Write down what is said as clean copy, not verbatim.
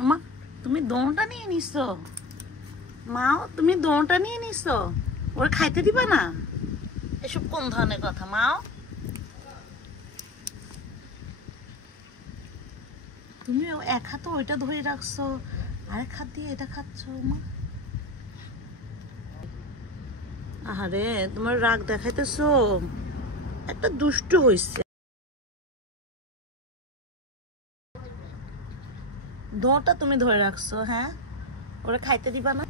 মা তুমি দোনটা নিয়ে নিছো মাও তুমি দোনটা নিয়ে নিছো ওর খাইতে দিবা না এসব কোন ধরনের কথা মাও তুমি এক হাতে ওইটা ধরে রাখছো আরেক হাত দিয়ে এটা খাচ্ছ মা আরে তোমার রাগ দেখাইতেছো একটা দুষ্ট হইছে দোটা তুমি ধরে রাখছো হ্যাঁ ওরা খাইতে দিবা না